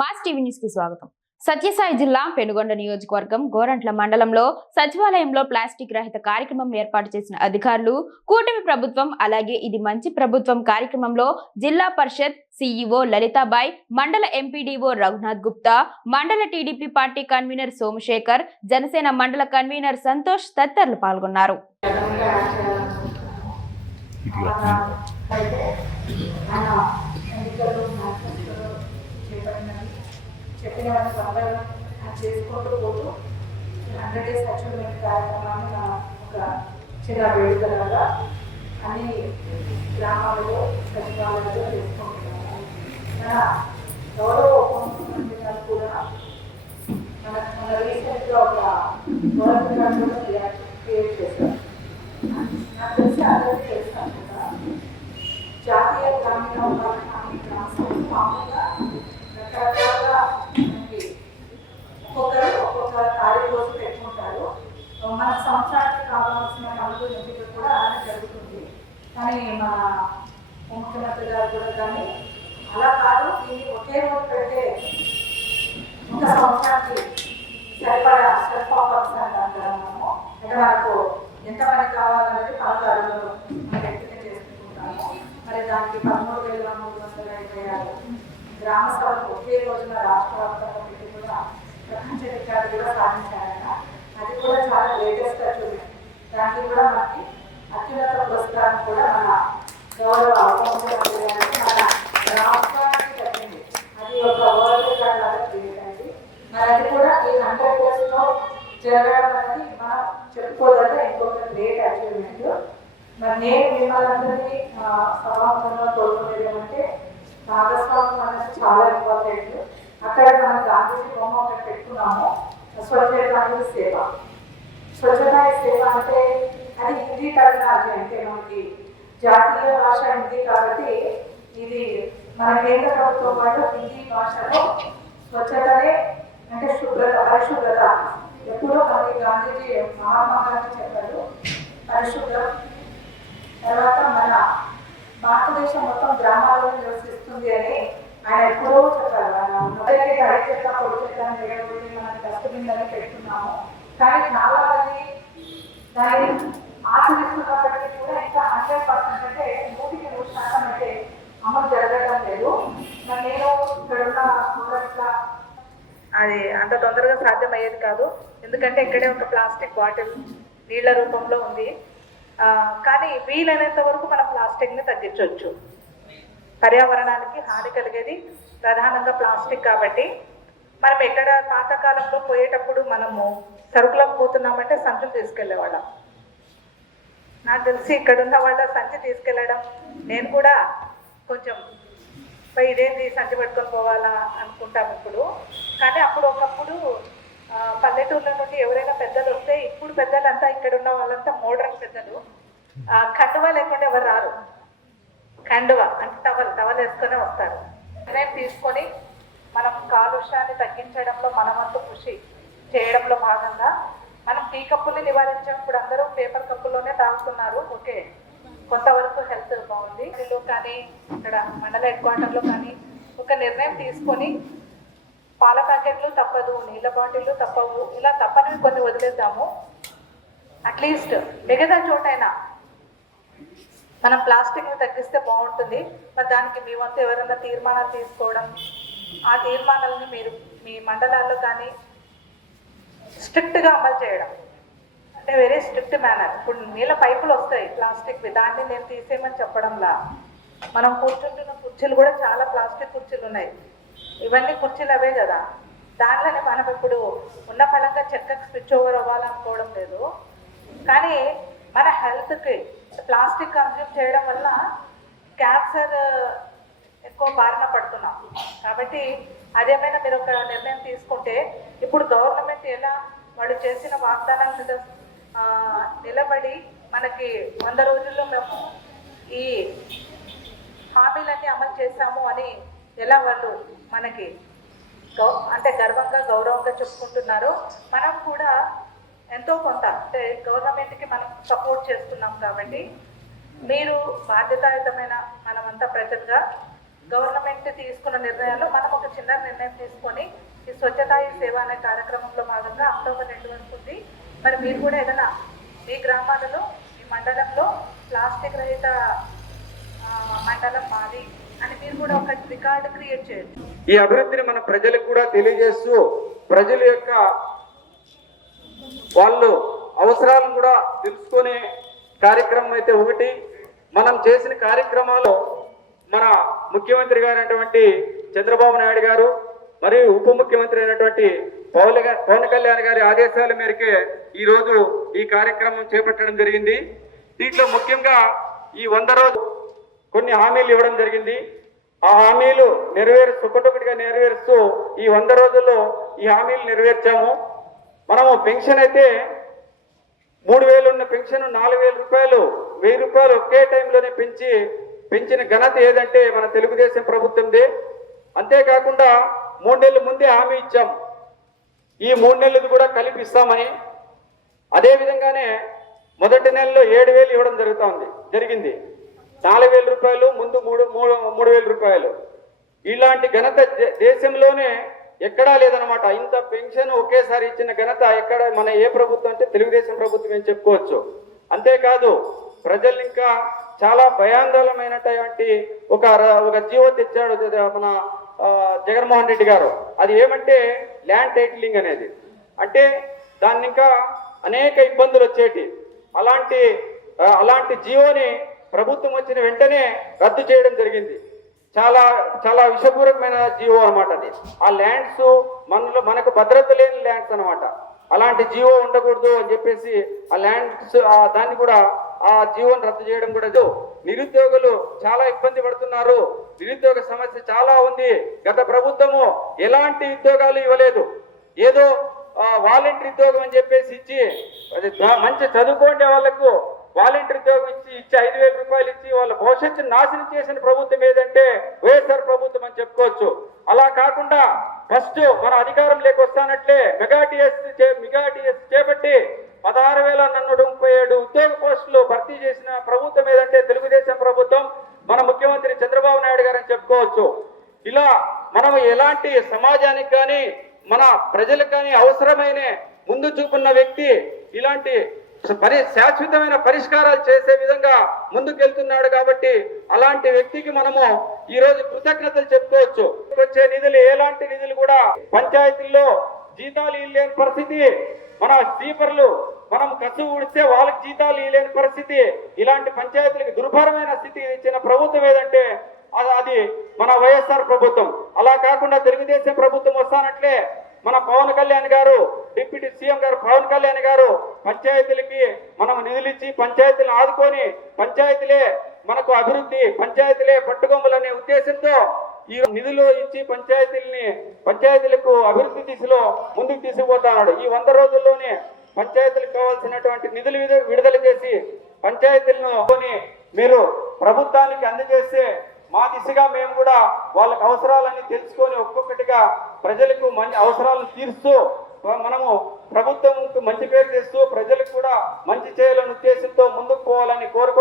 Mass TV న్యూస్కి స్వాగతం. సత్యసాయి జిల్లా పెనుగొండ నియోజకవర్గం గోరంట్ల మండలంలో సచివాలయంలో ప్లాస్టిక్ రహిత కార్యక్రమం ఏర్పాటు చేసిన అధికారులు కూటమి ప్రభుత్వం అలాగే ఇది మంచి ప్రభుత్వం కార్యక్రమంలో జిల్లా పరిషత్ సీఈఓ లలితాబాయ్ మండల ఎంపీడీఓ రఘునాథ్ గుప్తా మండల TDP party convener Somashekar Janasena మండల కన్వీనర్ సంతోష్ తదితరులు పాల్గొన్నారు అయితే ఆయన ఎన్నికలు మేనిఫెస్టోలో చేపట్టినవి చెప్పినవన్నీ తొందరగా చేసుకుంటూ పోతూ హండ్రెడ్ డేస్ అచీవ్మెంట్ కార్యక్రమాన్ని నా ఒక చిన్న వేడుకలాగా అన్ని గ్రామాలలో సచివాలయాల్లో చేసుకుంటున్నాము. మన గౌరవ ఉప కూడా మన మన రీసెంట్గా ఒక గవర్నమెంట్ క్రియేట్ చేశారు. నాకు తెలిసి అందరికీ తెలుసు అనుకుంటా. జాతీయ గ్రామీణ సంవత్సరానికి కావాల్సిన పనులు ఎంపిక కూడా జరుగుతుంది. కానీ మన ముఖ్యమంత్రి గారు కూడా కానీ అలా కాదు దీన్ని ఒకే రోజు పెడితే ఒక సంవత్సరానికి సరిపడా సెల్ఫ్ ఆఫర్స్ అంటారు అంటే మనకు ఎంత పని కావాలనేది పనులు మనం ఎంపిక చేసుకుంటాము మరి దానికి పదమూడు వేల మూడు వందల ఇరవై ఆరు గ్రామ సభకు ఒకే రోజున రాష్ట్ర వ్యాప్తంగా పెట్టి కూడా ప్రపంచ రికార్డు కూడా సాధించారన్న అది కూడా చాలా లేటెస్ట్ అచీవ్మెంట్ దానికి కూడా మనకి అత్యున్నత పురస్కారం కూడా మన గౌరవ ముఖ్యమంత్రి మన రాష్ట్రానికి దక్కింది అది ఒక వరల్డ్ రికార్డ్ లాగా క్రియేట్ మరి అది కూడా ఈ హండ్రెడ్ ఇయర్స్లో జరగడం అనేది మనం చెప్పుకోదగ్గ ఇంకొక గ్రేట్ అచీవ్మెంట్ మరి నేను మిమ్మల్ని సమాప్తంగా కోరుకునేది ఏమంటే భాగస్వామ్యం అనేది చాలా ఇంపార్టెంట్ అక్కడ మనం గాంధీజీ బొమ్మ ఒకటి పెట్టుకున్నాము. స్వచ్ఛత సేవ స్వచ్ఛత సేవ అంటే అది హిందీ టెక్నాలజీ అంటే మనకి జాతీయ భాష హిందీ కాబట్టి ఇది మన కేంద్ర ప్రభుత్వం వాళ్ళు హిందీ భాషలో స్వచ్ఛతనే అంటే శుభ్రత పరిశుభ్రత. ఎప్పుడో మనకి గాంధీజీ మహాత్మా గాంధీ చెప్పారు పరిశుభ్రం తర్వాత మన భారతదేశం మొత్తం గ్రామాలలో నివసిస్తుంది అని ఆయన ఎప్పుడో చెప్పారు. అలాగే మొదటి తడి చెత్త పొడి చెత్త అని మనం డస్ట్బిన్ అని పెట్టుకున్నాము కానీ చాలా మంది దాన్ని ఆచరిస్తున్నప్పటికీ కూడా ఇంకా హండ్రెడ్ పర్సెంట్ అంటే నూటికి నూరు శాతం అయితే అమలు జరగడం లేదు. నేను ఇక్కడ ఉన్న స్టూడెంట్స్ అది అంత తొందరగా సాధ్యం అయ్యేది కాదు. ఎందుకంటే ఇక్కడే ఒక ప్లాస్టిక్ బాటిల్ నీళ్ళ రూపంలో ఉంది. కానీ వీలైనంత వరకు మనం ప్లాస్టిక్ని తగ్గించవచ్చు. పర్యావరణానికి హాని కలిగేది ప్రధానంగా ప్లాస్టిక్ కాబట్టి. మనం ఎక్కడ పాతకాలంలో పోయేటప్పుడు మనము సరుకులకు పోతున్నామంటే సంచులు తీసుకెళ్ళేవాళ్ళం. నాకు తెలిసి ఇక్కడ ఉన్న వాళ్ళ సంచి తీసుకెళ్ళడం నేను కూడా కొంచెం "పై ఇదేంటి సంచి పట్టుకొని పోవాలా? అనుకుంటాం ఇప్పుడు. కానీ అప్పుడు ఒకప్పుడు పల్లెటూళ్ళ నుండి ఎవరైనా పెద్దలు వస్తే ఇప్పుడు పెద్దలంతా ఇక్కడ ఉన్న వాళ్ళంతా మోడర్న్ పెద్దలు. కండువా లేకుండా ఎవరు రారు. కండువ అంటే టవల్ టవల్ వేసుకొని వస్తారు. నిర్ణయం తీసుకొని మనం కాలుష్యాన్ని తగ్గించడంలో మన కృషి చేయడంలో భాగంగా మనం టీ కప్పుల్ని నివారించాం. ఇప్పుడు అందరూ పేపర్ కప్పులోనే తాగుతున్నారు. ఓకే. కొంతవరకు హెల్త్ బాగుంది. ఇందులో కానీ ఇక్కడ మండల హెడ్ క్వార్టర్లో కానీ ఒక నిర్ణయం తీసుకొని పాల ప్యాకెట్లు తప్పదు నీళ్ళ బాటిళ్ళు తప్పవు ఇలా తప్పనివి కొన్ని వదిలేద్దాము. అట్లీస్ట్ మిగతా చోటైనా మనం ప్లాస్టిక్ని తగ్గిస్తే బాగుంటుంది. మరి దానికి మీ వంతు ఎవరైనా తీర్మానాలు తీసుకోవడం ఆ తీర్మానాలని మీరు మీ మండలాల్లో కానీ స్ట్రిక్ట్గా అమలు చేయడం. అంటే వెరీ స్ట్రిక్ట్ మేనర్. ఇప్పుడు నీళ్ళ పైపులు వస్తాయి ప్లాస్టిక్వి. దాన్ని నేను తీసేయమని చెప్పడంలా. మనం కూర్చుంటున్న కుర్చీలు కూడా చాలా ప్లాస్టిక్ కుర్చీలు ఉన్నాయి. ఇవన్నీ కుర్చీలు అవే కదా. దాంట్లోనే మనం ఇప్పుడు ఉన్న ఫలంగా చెక్కకి స్విచ్ ఓవర్ అవ్వాలనుకోవడం లేదు. కానీ మన హెల్త్కి ప్లాస్టిక్ కన్జ్యూమ్ చేయడం వల్ల క్యాన్సర్ ఎక్కువ బారిన పడుతున్నాం. కాబట్టి అదేమైనా మీరు ఒక నిర్ణయం తీసుకుంటే ఇప్పుడు గవర్నమెంట్ ఎలా వాళ్ళు చేసిన వాగ్దానాల మీద నిలబడి మనకి వంద రోజుల్లో మేము ఈ హామీలన్నీ అమలు చేశాము అని ఎలా వాళ్ళు మనకి గౌ అంటే గర్వంగా గౌరవంగా చెప్పుకుంటున్నారో మనం కూడా ఎంతో కొంత అంటే గవర్నమెంట్కి మనం సపోర్ట్ చేస్తున్నాం కాబట్టి మీరు బాధ్యతాయుతమైన మనమంతా ప్రజలుగా గవర్నమెంట్ తీసుకున్న నిర్ణయాల్లో మనం ఒక చిన్న నిర్ణయం తీసుకొని ఈ స్వచ్ఛతాయి ఈ సేవ అనే కార్యక్రమంలో భాగంగా అక్టోబర్ రెండు వస్తుంది. ఉంది మరి మీరు కూడా ఏదైనా మీ గ్రామాలలో మీ మండలంలో ప్లాస్టిక్ రహిత మండలం మాది అని మీరు కూడా ఒక రికార్డు క్రియేట్ చేయండి. ఈ అభివృద్ధిని మన ప్రజలకు కూడా తెలియజేస్తూ ప్రజల యొక్క వాళ్ళు అవసరాలను కూడా తెలుసుకునే కార్యక్రమం అయితే ఒకటి. మనం చేసిన కార్యక్రమాలు మన ముఖ్యమంత్రి గారైనటువంటి చంద్రబాబు నాయుడు గారు మరియు ఉప ముఖ్యమంత్రి అయినటువంటి పవన్ పవన్ కళ్యాణ్ గారి ఆదేశాల మేరకే ఈరోజు ఈ కార్యక్రమం చేపట్టడం జరిగింది. దీంట్లో ముఖ్యంగా ఈ వంద రోజు కొన్ని హామీలు ఇవ్వడం జరిగింది. ఆ హామీలు నెరవేరుస్తూ ఒకటొకటిగా నెరవేరుస్తూ ఈ వంద రోజుల్లో ఈ హామీలు నెరవేర్చాము. మనము పెన్షన్ అయితే మూడు వేలు ఉన్న పెన్షన్ నాలుగు వేల రూపాయలు వెయ్యి రూపాయలు ఒకే టైంలోనే పెంచి పెంచిన ఘనత ఏదంటే మన తెలుగుదేశం ప్రభుత్వందే. అంతేకాకుండా మూడు నెలల ముందే హామీ ఇచ్చాం. ఈ మూడు నెలలు కూడా కలిపి ఇస్తామని. మొదటి నెలలో ఏడు వేలు ఇవ్వడం జరుగుతూ ఉంది జరిగింది. నాలుగు వేల రూపాయలు ముందు మూడు మూడు మూడు వేల రూపాయలు. ఇలాంటి ఘనత దేశంలోనే ఎక్కడా లేదనమాట ఇంత పెన్షన్ ఒకేసారి ఇచ్చిన ఘనత ఎక్కడ మన ఏ ప్రభుత్వం అంటే తెలుగుదేశం ప్రభుత్వం అని చెప్పుకోవచ్చు. అంతేకాదు ప్రజలు ఇంకా చాలా భయాందోళనమైనటువంటి ఒక ఒక జీవో తెచ్చాడు మన జగన్మోహన్ రెడ్డి గారు. అది ఏమంటే ల్యాండ్ టైటిలింగ్ అనేది. అంటే దాన్ని ఇంకా అనేక ఇబ్బందులు వచ్చేటి. అలాంటి అలాంటి జీవోని ప్రభుత్వం వచ్చిన వెంటనే రద్దు చేయడం జరిగింది. చాలా చాలా విషపూర్వకమైన జీవో అనమాట అది. ఆ ల్యాండ్స్ మనలో మనకు భద్రత లేని ల్యాండ్స్ అన్నమాట. అలాంటి జీవో ఉండకూడదు అని చెప్పేసి ఆ ల్యాండ్స్ ఆ దాన్ని కూడా ఆ జీవోని రద్దు చేయడం కూడా నిరుద్యోగులు చాలా ఇబ్బంది పడుతున్నారు. నిరుద్యోగ సమస్య చాలా ఉంది. గత ప్రభుత్వము ఎలాంటి ఉద్యోగాలు ఇవ్వలేదు. ఏదో వాలంటీర్ ఉద్యోగం అని చెప్పేసి ఇచ్చి అది మంచి చదువుకోండే వాళ్ళకు వాలంటీర్ ఉద్యోగం ఇచ్చి ఇచ్చి ఐదు వేల రూపాయలు ఇచ్చి వాళ్ళ భవిష్యత్తును నాశనం చేసిన ప్రభుత్వం ఏదంటే వైఎస్ఆర్ ప్రభుత్వం అని చెప్పుకోవచ్చు. అలా కాకుండా ఫస్ట్ మన అధికారం లేకొస్తానట్లే మెగా టీఎస్ మెగా టీఎస్ చేపట్టి పదహారు వేల నన్ను ముప్పై ఏడు ఉద్యోగ పోస్టులు భర్తీ చేసిన ప్రభుత్వం ఏదంటే తెలుగుదేశం ప్రభుత్వం మన ముఖ్యమంత్రి చంద్రబాబు నాయుడు గారు అని చెప్పుకోవచ్చు. ఇలా మనం ఎలాంటి సమాజానికి కానీ మన ప్రజలకు కానీ అవసరమైన ముందు చూపున్న వ్యక్తి ఇలాంటి పరి శాశ్వతమైన పరిష్కారాలు చేసే విధంగా ముందుకెళ్తున్నాడు కాబట్టి అలాంటి వ్యక్తికి మనము ఈ రోజు కృతజ్ఞతలు చెప్పుకోవచ్చు. వచ్చే నిధులు ఎలాంటి నిధులు కూడా పంచాయతీల్లో జీతాలు ఇవ్వలేని పరిస్థితి మన స్లీపర్లు మనం కసు ఊడిస్తే వాళ్ళకి జీతాలు ఇవ్వలేని పరిస్థితి ఇలాంటి పంచాయతీలకు దుర్భరమైన స్థితి ఇచ్చిన ప్రభుత్వం ఏదంటే అది- అది మన వైఎస్ఆర్ ప్రభుత్వం. అలా కాకుండా తెలుగుదేశం ప్రభుత్వం వస్తానట్లే మన పవన్ కళ్యాణ్ గారు డిప్యూటీ సీఎం గారు పవన్ కళ్యాణ్ గారు పంచాయతీలకి మనం నిధులిచ్చి పంచాయతీలను ఆదుకొని పంచాయతీలే మనకు అభివృద్ధి పంచాయతీలే పట్టుకొమ్మలనే ఉద్దేశంతో ఈ నిధులు ఇచ్చి పంచాయతీలని పంచాయతీలకు అభివృద్ధి దిశలో ముందుకు తీసుకుపోతున్నాడు. ఈ వంద రోజుల్లోనే పంచాయతీలకు కావాల్సినటువంటి నిధులు విడుదల చేసి పంచాయతీలను కొని మీరు ప్రభుత్వానికి అందజేస్తే మా దిశగా మేము కూడా వాళ్ళకి అవసరాలన్నీ తెలుసుకొని ఒక్కొక్కటిగా ప్రజలకు మంచి అవసరాలను తీరుస్తూ మనము ప్రభుత్వంకు మంచి పేరు తెస్తూ ప్రజలకు కూడా మంచి చేయాలనే ఉద్దేశంతో ముందుకు పోవాలని కోరుకో